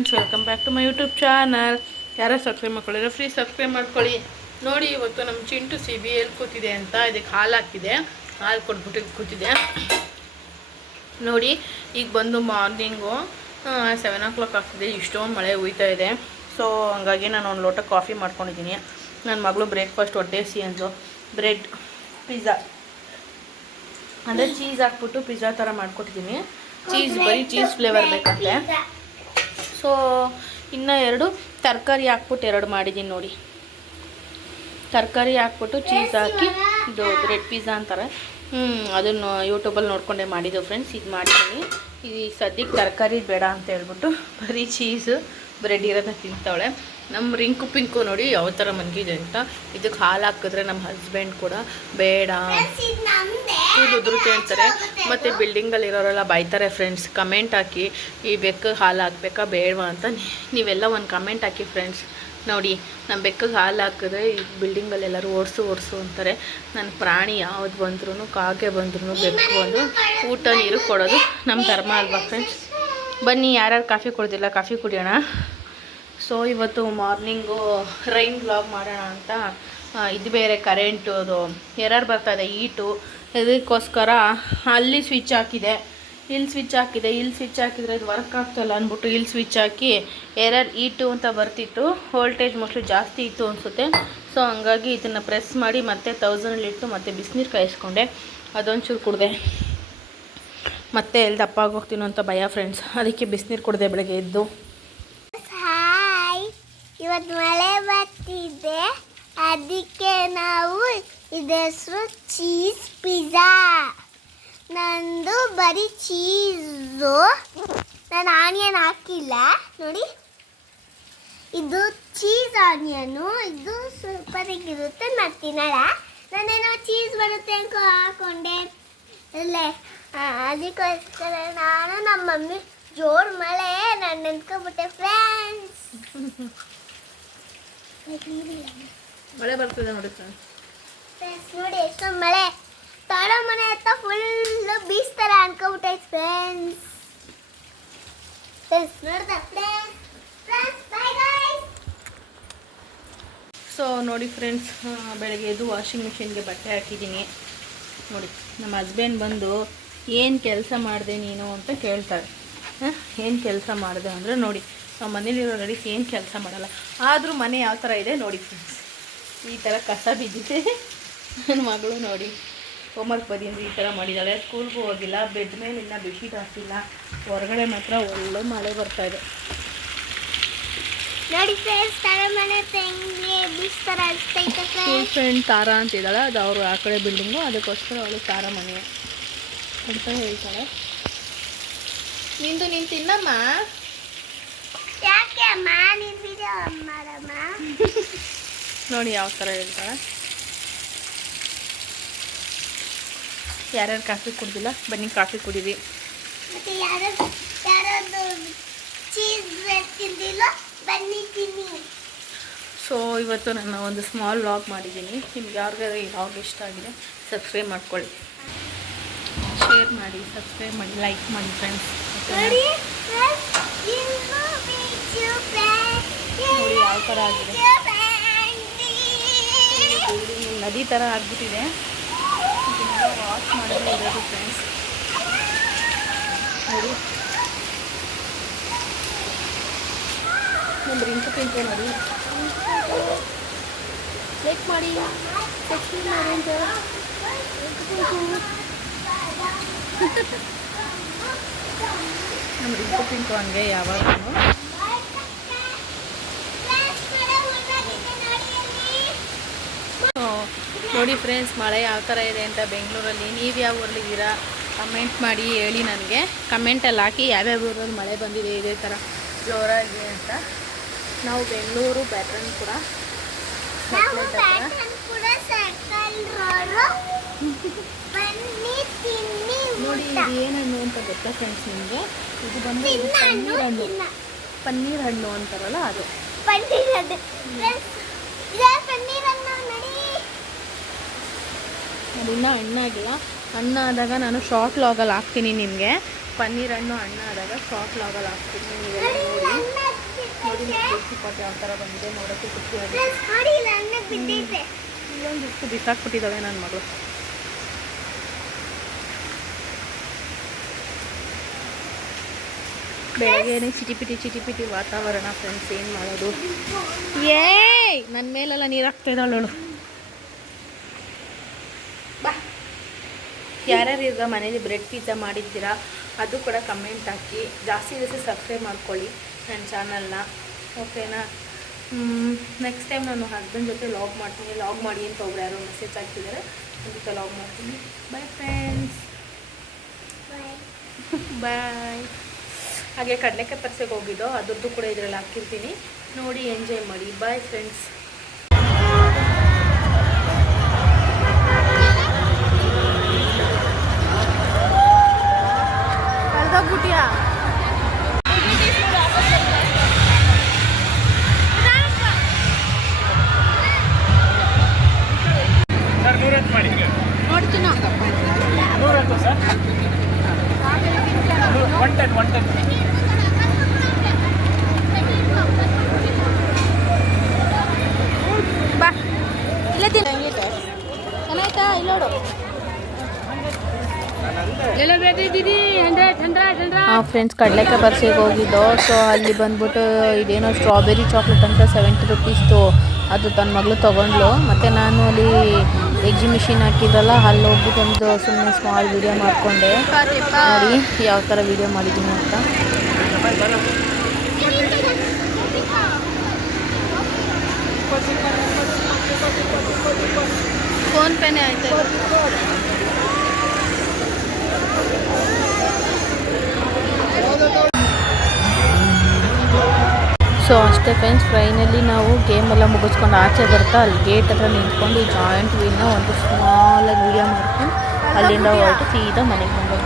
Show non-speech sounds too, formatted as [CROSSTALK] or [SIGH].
Friends welcome back to my YouTube channel ಯಾರು subscribe ಮಾಡ್ಕೊಳ್ಳಿರೋ free subscribe ಮಾಡ್ಕೊಳ್ಳಿ. ನೋಡಿ, ಇವತ್ತು ನಮ್ಮ ಚಿಂಟು ಸಿ ಬಿ ಎಲ್ಲಿ ಕೂತಿದೆ ಅಂತ ಇದಕ್ಕೆ ಹಾಲು ಹಾಕಿದೆ. ಹಾಲು ಕೊಟ್ಬಿಟ್ಟು ಕೂತಿದೆ. ನೋಡಿ, ಈಗ ಬಂದು ಮಾರ್ನಿಂಗು ಸೆವೆನ್ ಓ ಕ್ಲಾಕ್ ಆಗ್ತಿದೆ. ಇಷ್ಟೊಂದು ಮಳೆ ಹುಯ್ತಾ ಇದೆ. ಸೊ ಹಂಗಾಗಿ ನಾನು ಒಂದು ಲೋಟ ಕಾಫಿ ಮಾಡ್ಕೊಂಡಿದ್ದೀನಿ. ನನ್ನ ಮಗಳು ಬ್ರೇಕ್ಫಾಸ್ಟ್ ಹೊಟ್ಟೆಸಿ ಅಂದು ಬ್ರೆಡ್ ಪಿಜ್ಜಾ ಅಂದರೆ ಚೀಸ್ ಹಾಕ್ಬಿಟ್ಟು ಪಿಜ್ಜಾ ಥರ ಮಾಡ್ಕೊಟ್ಟಿದ್ದೀನಿ. ಚೀಸ್ ಬರೀ ಚೀಸ್ ಫ್ಲೇವರ್ ಬೇಕಂತೆ. ಸೊ, ಇನ್ನು ಎರಡು. ತರಕಾರಿ ಹಾಕ್ಬಿಟ್ಟು ಎರಡು ಮಾಡಿದ್ದೀನಿ ನೋಡಿ. ತರಕಾರಿ ಹಾಕ್ಬಿಟ್ಟು ಚೀಸ್ ಹಾಕಿ, ಇದು ಬ್ರೆಡ್ ಪಿಜ್ಜಾ ಅಂತಾರೆ. ಹ್ಞೂ ಅದನ್ನು ಯೂಟ್ಯೂಬಲ್ಲಿ ನೋಡ್ಕೊಂಡೆ ಮಾಡಿದ್ದು ಫ್ರೆಂಡ್ಸ್, ಇದು ಮಾಡಿದ್ದೀನಿ. ಈ ಸದ್ಯಕ್ಕೆ ತರಕಾರಿ ಬೇಡ ಅಂತ ಹೇಳ್ಬಿಟ್ಟು ಬರೀ ಚೀಸು, ಬ್ರೆಡ್ ಇರೋದ ತಿಂತಾವಳೆ ನಮ್ಮ ರಿಂಕು ಪಿಂಕು ನೋಡಿ, ಯಾವ ಥರ ಮನ್ಗಿದೆ ಅಂತ. ಇದಕ್ಕೆ ಹಾಲು ಹಾಕಿದ್ರೆ ನಮ್ಮ ಹಸ್ಬೆಂಡ್ ಕೂಡ ಬೇಡ ಉದುರುತ್ತೆ ಅಂತಾರೆ. ಮತ್ತು ಬಿಲ್ಡಿಂಗಲ್ಲಿ ಇರೋರೆಲ್ಲ ಬೈತಾರೆ ಫ್ರೆಂಡ್ಸ್ ಕಮೆಂಟ್ ಹಾಕಿ, ಈ ಬೆಕ್ಕಿಗೆ ಹಾಲು ಹಾಕ್ಬೇಕಾ ಬೇಡವಾ? ಅಂತ ನೀವೆಲ್ಲ ಒಂದು ಕಮೆಂಟ್ ಹಾಕಿ ಫ್ರೆಂಡ್ಸ್ ನೋಡಿ ನಮ್ಮ ಬೆಕ್ಕಗೆ ಹಾಲು ಹಾಕಿದ್ರೆ ಈ ಬಿಲ್ಡಿಂಗಲ್ಲಿ ಎಲ್ಲರೂ ಓಡಿಸು ಓಡಿಸು ಅಂತಾರೆ. ನನ್ನ ಪ್ರಾಣಿ ಯಾವ್ದು ಬಂದ್ರೂ ಕಾಗೆ ಬಂದ್ರೂ ಬೆಕ್ಕು ಬಂದು ಊಟ ನೀರು ಕೊಡೋದು ನಮ್ಮ ಧರ್ಮ ಅಲ್ವಾ ಫ್ರೆಂಡ್ಸ್ ಬನ್ನಿ, ಯಾರ್ಯಾರು ಕಾಫಿ ಕುಡ್ದಿಲ್ಲ, ಕಾಫಿ ಕುಡಿಯೋಣ. ಸೊ ಇವತ್ತು ಮಾರ್ನಿಂಗು ರೈನ್ ಬ್ಲಾಗ್ ಮಾಡೋಣ ಅಂತ ಇದು ಬೇರೆ ಕರೆಂಟು ಅದು ಎರರ್ ಬರ್ತಾ ಇದೆ ಈಟು ಇದಕ್ಕೋಸ್ಕರ ಅಲ್ಲಿ ಸ್ವಿಚ್ ಹಾಕಿದೆ. ಇಲ್ಲಿ ಸ್ವಿಚ್ ಹಾಕಿದೆ, ಇಲ್ಲಿ ಸ್ವಿಚ್ ಹಾಕಿದರೆ ಇದು ವರ್ಕ್ ಆಗ್ತಲ್ಲ ಅಂದ್ಬಿಟ್ಟು ಇಲ್ಲಿ ಸ್ವಿಚ್ ಹಾಕಿ ಎರರ್ ಈಟು ಅಂತ ಬರ್ತಿತ್ತು. ವೋಲ್ಟೇಜ್ ಮೋಸ್ಟ್ಲಿ ಜಾಸ್ತಿ ಇತ್ತು ಅನಿಸುತ್ತೆ. ಸೊ ಹಂಗಾಗಿ ಇದನ್ನು ಪ್ರೆಸ್ ಮಾಡಿ ಮತ್ತೆ ತೌಸಂಡಲ್ಲಿಟ್ಟು ಮತ್ತೆ ಬಿಸಿನೀರು ಕಾಯಿಸ್ಕೊಂಡೆ. ಅದೊಂಚೂರು ಕುಡಿದೆ. ಮತ್ತೆ ಎಲ್ಲಿ ದಪ್ಪ ಆಗೋಗ್ತೀನೋ ಅಂತ ಭಯ ಫ್ರೆಂಡ್ಸ್ ಅದಕ್ಕೆ ಬಿಸಿನೀರು ಕುಡಿದೆ ಬೆಳಗ್ಗೆ ಎದ್ದು. ಹಾಯ್ ಇವತ್ತು ಮಳೆ ಅದಕ್ಕೆ ನಾವು ಇದೆಸರು ಚೀಸ್ ಪಿಜ್ಜಾ. ನಂದು ಬರೀ ಚೀಸು. ನಾನು ಆನಿಯನ್ ಹಾಕಿಲ್ಲ. ನೋಡಿ. ಇದು ಚೀಸ್ ಆನಿಯನು. ಇದು ಸೂಪರಾಗಿರುತ್ತೆ. ನಾನು ತಿನ್ನಲ್ಲ. ನಾನೇನೋ ಚೀಸ್ ಬರುತ್ತೆ ಅಂತ ಹಾಕೊಂಡೆ. ಅಲ್ಲೇ. ಅದಕ್ಕೋಸ್ಕರ ನಾನು ನಮ್ಮ ಮಮ್ಮಿ ಜೋರ್ ಮಳೆ. ನಾನು ನೆನ್ಕೊಬಿಟ್ಟೆ ಫ್ರೆಂಡ್ಸ್ [LAUGHS] ಮಳೆ ಬರ್ತದೆ ನೋಡಿ ಫ್ರೆಂಡ್ಸ್. ಫ್ರೆಂಡ್ಸ್ ನೋಡಿ ಎಷ್ಟೊಂದು ಮಳೆ. ತಡ ಮನೆ ಹತ್ತ ಫುಲ್ ಬೀಸ್ತಾರೆ ಅನ್ಕೊಬಿಟ್ಟೆ ಫ್ರೆಂಡ್ಸ್ ಫ್ರೆಂಡ್ಸ್ ನೋಡ್ದ ಫ್ರೆಂಡ್ಸ್ ಗೈಸ್ ಸೊ ನೋಡಿ ಫ್ರೆಂಡ್ಸ್ ಬೆಳಗ್ಗೆ ಎದ್ದು ವಾಷಿಂಗ್ ಮಿಷಿನ್ಗೆ ಬಟ್ಟೆ ಹಾಕಿದ್ದೀನಿ. ನೋಡಿ ನಮ್ಮ ಹಸ್ಬೆಂಡ್ ಬಂದು ಏನು ಕೆಲಸ ಮಾಡಿದೆ ನೀನು? ಅಂತ ಕೇಳ್ತಾರೆ. ಏನು ಕೆಲಸ ಮಾಡಿದೆ ಅಂದರೆ ನೋಡಿ ನಾವು ಮನೇಲಿರೋ ಲೇಡೀಸ್ ಏನು ಕೆಲಸ ಮಾಡಲ್ಲ. ಆದರೂ ಮನೆ ಯಾವ ಥರ ಇದೆ ನೋಡಿ ಫ್ರೆಂಡ್ಸ್ ಈ ಥರ ಕಸ ಬಿದ್ದಿದೆ. ನನ್ನ ಮಗಳು ನೋಡಿ ಹೋಮ್ವರ್ಕ್ ಬದಿಯಿಂದ ಈ ಥರ ಮಾಡಿದ್ದಾಳೆ ಸ್ಕೂಲ್ಗೂ ಹೋಗಿಲ್ಲ ಬೆಡ್ ಮೇಲೆ ಇನ್ನೂ ಬೆಡ್ಶೀಟ್ ಹಾಕಿಲ್ಲ ಹೊರಗಡೆ ಮಾತ್ರ ಒಳ್ಳೆ ಮಳೆ ಬರ್ತಾ ಇದೆ. ನೋಡಿ ಸ್ಕೂಲ್ ಫ್ರೆಂಡ್ ತಾರಾ ಅಂತಿದ್ದಾಳೆ ಅದು ಅವರು ಆ ಕಡೆ ಬಿಲ್ಡಿಂಗು ಅದಕ್ಕೋಸ್ಕರ ಅವಳು ತಾರ ಮನೆ ಅಂತ ಹೇಳ್ತಾಳೆ. ನಿಂದು ನೀನು ತಿನ್ನಮ್ಮ. ಯಾಕೆ ಅಮ್ಮ? ನೀನ್ ಬಿಡಮ್ಮ [LAUGHS] ನೋಡಿ ಯಾವ ಥರ ಹೇಳ್ತಾಳೆ ಯಾರ್ಯಾರು ಕಾಫಿ ಕುಡ್ದಿಲ್ಲ? ಬನ್ನಿ ಕಾಫಿ ಕುಡೀರಿ. ಸೊ ಇವತ್ತು ನಾನು ಒಂದು ಸ್ಮಾಲ್ ವ್ಲಾಗ್ ಮಾಡಿದ್ದೀನಿ. ನಿಮ್ಗೆ ಯಾರಿಗಾರು ಯಾವಾಗ ವ್ಲಾಗ್ ಇಷ್ಟ ಆಗಿದೆ ಸಬ್ಸ್ಕ್ರೈಬ್ ಮಾಡ್ಕೊಳ್ಳಿ. ಶೇರ್ ಮಾಡಿ ಸಬ್ಸ್ಕ್ರೈಬ್ ಮಾಡಿ ಲೈಕ್ ಮಾಡಿ ಫ್ರೆಂಡ್ಸ್ ನೋಡಿ ಯಾವ ಥರ ಆಗಿದೆ. ನದಿ ಥರ ಆಗ್ಬಿಟ್ಟಿದೆ. ವಾಶ್ ಮಾಡಿದ್ರೆ ಇರೋದು ಫ್ರೆಂಡ್ಸ್ ನೋಡಿ. ನಮ್ಮ ರಿಂಕು ಪಿಂಕು ನೋಡಿ. ಲೈಕ್ ಮಾಡಿ. ಸಬ್ಸ್ಕ್ರೈಬ್ ಮಾಡಿ ಅಂತ. ನಮ್ಮ ರಿಂಕು ಪಿಂಕು ಹಂಗೆ ಯಾವಾಗ Friends, ಕಡೆ ಹೊರ್ಟೋಗಿದೆ ನೋಡಿ ಅಲ್ಲಿ. ಸೊ, ನೋಡಿ ಫ್ರೆಂಡ್ಸ್ ಮಳೆ ಯಾವ ಥರ ಇದೆ ಅಂತ ಬೆಂಗಳೂರಲ್ಲಿ ನೀವು ಯಾವ ಊರಲ್ಲಿದ್ದೀರಾ ಕಮೆಂಟ್ ಮಾಡಿ ಹೇಳಿ ನನಗೆ. ಕಮೆಂಟಲ್ಲಿ ಹಾಕಿ ಯಾವ್ಯಾವ ಊರಲ್ಲಿ ಮಳೆ ಬಂದಿದೆ ಇದೇ ಥರ ಇದೆ ಅಂತ. ನಾವು ಬೆಂಗಳೂರು ಬ್ಯಾಟ್ರನ್ ಕೂಡ. ನೋಡಿ ಇದು ಏನಣ್ಣು ಅಂತ ಗೊತ್ತಾ ಫ್ರೆಂಡ್ಸ್ ನಿಮಗೆ? ಇದು ಬಂದು ಪನ್ನೀರ್ ಹಣ್ಣು. ಪನ್ನೀರ್ ಹಣ್ಣು ಅಂತಾರಲ್ಲ ಅದು. ಪನ್ನೀರ್ ಪನ್ನೀರ್ ಹಣ್ಣು ಅದಿನ್ನ ಹಣ್ಣಾಗಿಲ್ಲ ಹಣ್ಣಾದಾಗ ನಾನು ಶಾರ್ಟ್ ಲಾಗಲ್ಲಿ ಹಾಕ್ತೀನಿ ನಿಮಗೆ. ಪನ್ನೀರ್ ಹಣ್ಣು ಹಣ್ಣಾದಾಗ ಶಾರ್ಟ್ ಲಾಗಲ್ಲಿ ಹಾಕ್ತೀನಿ. ನೀವೆಲ್ಲ ನಡಿ. ನೋಡಿ ಯಾವ ಥರ ಬಂದಿದೆ ನೋಡೋಕ್ಕೆ ಖುಷಿಯಾಗಿದೆ ಇಲ್ಲೊಂದು ಇಷ್ಟು ಬಿಸಾಕ್ಬಿಟ್ಟಿದ್ದಾವೆ ನನ್ನ ಮಗಳು. ಬೆಳಗ್ಗೆನೆ ಚಿಟಿಪಿಟಿ ಚಿಟಿಪಿಟಿ ವಾತಾವರಣ ಫ್ರೆಂಡ್ಸ್ ಏನು ಮಾಡೋದು? ಏಯ್ ನನ್ನ ಮೇಲೆಲ್ಲ ನೀರು ಹಾಕ್ತಾ ಇದ್ದಾಳಳು ಯಾರ್ಯಾರು ಈಗ ಮನೇಲಿ ಬ್ರೆಡ್ ಪಿಜ್ಜಾ ಮಾಡಿದ್ದೀರಾ ಅದು ಕೂಡ ಕಮೆಂಟ್ ಹಾಕಿ. ಜಾಸ್ತಿ ಜಾಸ್ತಿ ಸಬ್ಸ್ಕ್ರೈಬ್ ಮಾಡ್ಕೊಳ್ಳಿ ನನ್ನ ಚಾನಲ್ನ ಓಕೆನಾ ನೆಕ್ಸ್ಟ್ ಟೈಮ್ ನಾನು ಹಸ್ಬೆಂಡ್ ಜೊತೆ ಲಾಗ್ ಮಾಡ್ತೀನಿ. ಲಾಗ್ ಮಾಡಿ ಅಂತ ಒಬ್ರು ಯಾರೋ ಮೆಸೇಜ್ ಹಾಕ್ತಿದ್ದಾರೆ ಅದಕ್ಕೆ ಲಾಗ್ ಮಾಡ್ತೀನಿ. ಬಾಯ್ ಫ್ರೆಂಡ್ಸ್ ಬಾಯ್ ಹಾಗೆ ಕಡಲೆಕಾಯಿ ಪರ್ಸೆಗೆ ಹೋಗಿದ್ದೋ ಅದರದ್ದು ಕೂಡ ಇದರಲ್ಲಿ ಹಾಕಿರ್ತೀನಿ. ನೋಡಿ ಎಂಜಾಯ್ ಮಾಡಿ. ಬಾಯ್ ಫ್ರೆಂಡ್ಸ್ ಫ್ರೆಂಡ್ಸ್ ಕಡಲೆಕಾಯಿ ಬರ್ಸಿಗೆ ಹೋಗಿದ್ದೋ ಸೊ ಅಲ್ಲಿ ಬಂದ್ಬಿಟ್ಟು ಇದೇನೋ ಸ್ಟ್ರಾಬೆರಿ ಚಾಕ್ಲೇಟ್ ಅಂತ ಸೆವೆಂಟಿ ರುಪೀಸ್ದು ಅದು ತನ್ನ ಮಗಳು ತೊಗೊಂಡ್ಲು ಮತ್ತು ನಾನು ಅಲ್ಲಿ ಎಕ್ಸಿಬಿಷನ್ ಹಾಕಿದ್ರಲ್ಲ, ಅಲ್ಲಿ ಹೋಗ್ಬಿಟ್ಟು ಒಂದು ಸುಮ್ಮನೆ ಸ್ಮಾಲ್ ವಿಡಿಯೋ ಮಾಡಿಕೊಂಡೆ. ನೋಡಿ, ಯಾವ ಥರ ವಿಡಿಯೋ ಮಾಡಿದ್ದೀನಿ ಅಂತ. ಫೋನ್ ಪೇನೇ ಆಯ್ತಾ. ಸೊ ಅಷ್ಟೇ ಫ್ರೆಂಡ್ಸ್ ಫೈನಲಿ ನಾವು ಗೇಮ್ ಎಲ್ಲ ಮುಗಿಸ್ಕೊಂಡು ಆಚೆ ಬರ್ತಾ ಅಲ್ಲಿ ಗೇಟ್ ಹತ್ರ ನಿಂತ್ಕೊಂಡು ಜಾಯಿಂಟ್ ವೀಲ್ನ ಒಂದು ಸ್ಮಾಲಾಗಿ ವೀಡಿಯೋ ಮಾಡ್ಕೊಂಡು ಅಲ್ಲಿಂದ ಹೊರಟು ಸೀದಾ ಮನೆಗೆ ಬಂದು